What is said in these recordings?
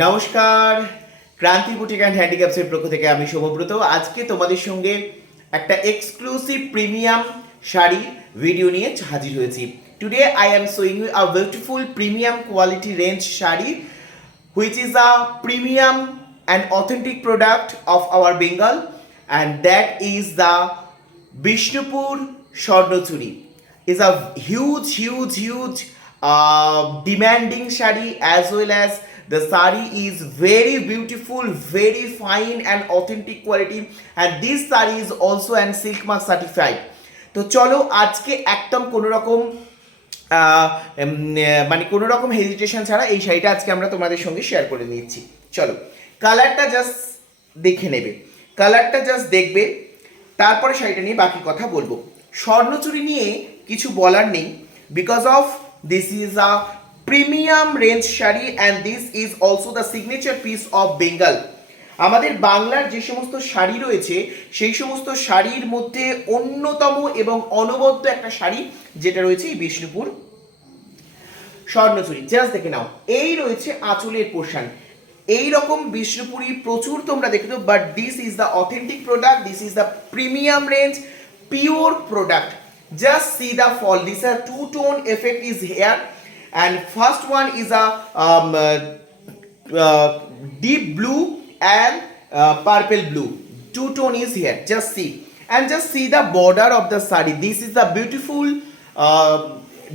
নমস্কার, ক্রান্তি boutique and হ্যান্ডিক্রাফটসের পক্ষ থেকে আমি শুভব্রত। আজকে তোমাদের সঙ্গে একটা এক্সক্লুসিভ প্রিমিয়াম শাড়ি ভিডিও নিয়ে হাজির হয়েছি। Today I am showing you a beautiful premium quality range sari which is a premium and authentic product of our Bengal, and that is the Bishnupur Swarnochuri. Is a huge demanding shari, as well as the sari is very beautiful, very fine and authentic quality, and this sari is also an silk mark certified. তো চলো আজকে একদম কোনো রকম মানে কোনো রকম hesitation ছাড়া এই শাড়িটা আজকে আমরা তোমাদের সঙ্গে শেয়ার করে নিচ্ছি। চলো, কালারটা জাস্ট দেখে নেবে, কালারটা জাস্ট দেখবে, তারপরে শাড়িটা নিয়ে বাকি কথা বলবো। স্বর্ণচুরি নিয়ে কিছু বলার নেই, because of this is a premium range sari and this is also the signature piece of Bengal. আমাদের বাংলার যে সমস্ত শাড়ি রয়েছে সেই সমস্ত শাড়ির মধ্যে অন্যতম এবং অনবদ্য একটা শাড়ি যেটা রয়েছে এই বিষ্ণুপুর স্বর্ণচুরি। জাস্ট দেখে নাও, এই রয়েছে আঁচলের পোর্শন। এই রকম বিষ্ণুপুরি প্রচুর তোমরা দেখেছো, but this is the authentic product, this is the premium range pure product. Just see the fall, this are two tone effect is here, and first one is a deep blue and purple blue. Two tone is here, just see, and just see the border of the sari. This is the beautiful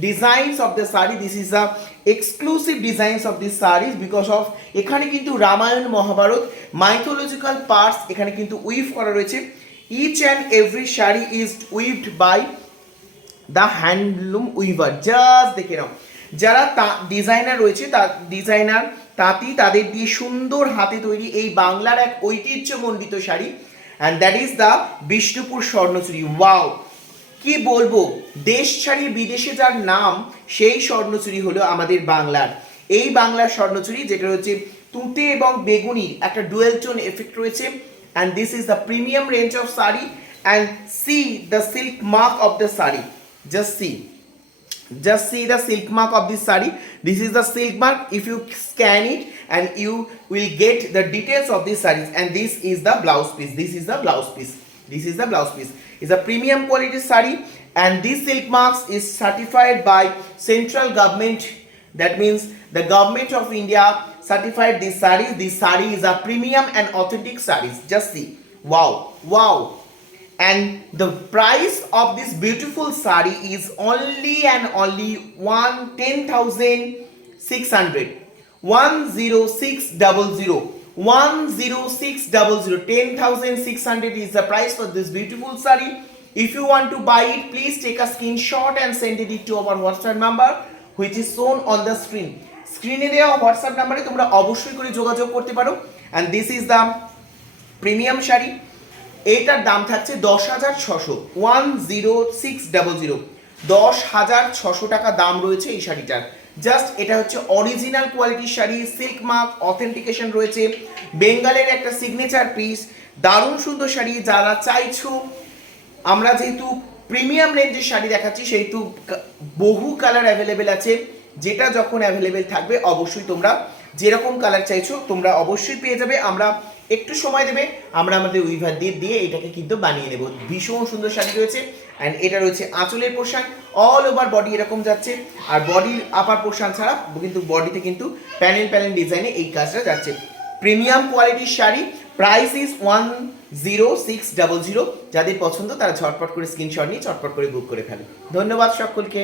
designs of the sari. This is the exclusive designs of this saris because of এখানে কিন্তু Ramayana Mahabharata mythological parts এখানে কিন্তু we've করা রয়েছে। each and every shari is weaved by the handloom weaver. just দেখে নাও, যারা designer রয়েছে designer তাঁতি, তাদের দিয়ে সুন্দর হাতে তৈরি এই বাংলার এক ঐতিহ্যমণ্ডিত sari, and that is the Bishnupur Swarnachuri. Wow, কি বলবো, দেশ ছাড়িয়ে বিদেশে যার নাম সেই স্বর্ণচুরি হলো আমাদের বাংলার। এই বাংলার স্বর্ণচুরি যেটা হচ্ছে তুঁতে এবং বেগুনির একটা ডুয়েল টোন এফেক্ট রয়েছে, and this is the premium range of sari, and C the silk mark of the sari. Just see the silk mark of this sari. This is the silk mark. If you scan it, and you will get the details of this sarees, and this is the blouse piece. This is the blouse piece. This is the blouse piece. It's a premium quality sari, and this silk marks is certified by central government. That means the government of India certified this sari. This sari is a premium and authentic sarees. Just see. Wow. And the price of this beautiful sari is only and only 10,600. 10600. 10600. 10,600 is the price for this beautiful sari. If you want to buy it, please take a screenshot and send it to our WhatsApp number, which is shown on the screen. স্ক্রিনে দেওয়া WhatsApp নাম্বারে তোমরা অবশ্যই করে যোগাযোগ করতে পারো। and this is the premium sari. এইটার দাম থাকছে 10,600। 10600, 10,600 টাকা দাম রয়েছে এই শাড়িটার। জাস্ট এটা হচ্ছে অরিজিনাল কোয়ালিটির শাড়ি, সিল্ক মার্ক অথেন্টিকেশন রয়েছে, বেঙ্গলের একটা সিগনেচার পিস, দারুণ সুন্দর শাড়ি। যারা চাইছো, আমরা যেহেতু প্রিমিয়াম রেঞ্জের শাড়ি দেখাচ্ছি সেহেতু বহু কালার অ্যাভেলেবেল আছে, যেটা যখন অ্যাভেলেবেল থাকবে অবশ্যই তোমরা যেরকম কালার চাইছো তোমরা অবশ্যই পেয়ে যাবে। আমরা একটু সময় দেবে, আমরা আমাদের উইভার দিয়ে এটাকে কিন্তু বানিয়ে নেব। ভীষণ সুন্দর শাড়ি রয়েছে, অ্যান্ড এটা রয়েছে আঁচলের পোর্শন। অল ওভার বডি এরকম যাচ্ছে, আর বডির আপার পোর্শন ছাড়া কিন্তু বডিতে কিন্তু প্যানেল ডিজাইনে এই কাজটা যাচ্ছে। প্রিমিয়াম কোয়ালিটির শাড়ি, প্রাইস ইজ 10600। যাদের পছন্দ তারা ঝটপট করে স্ক্রিনশট নিয়ে চটপট করে বুক করে ফেলো। ধন্যবাদ সকলকে।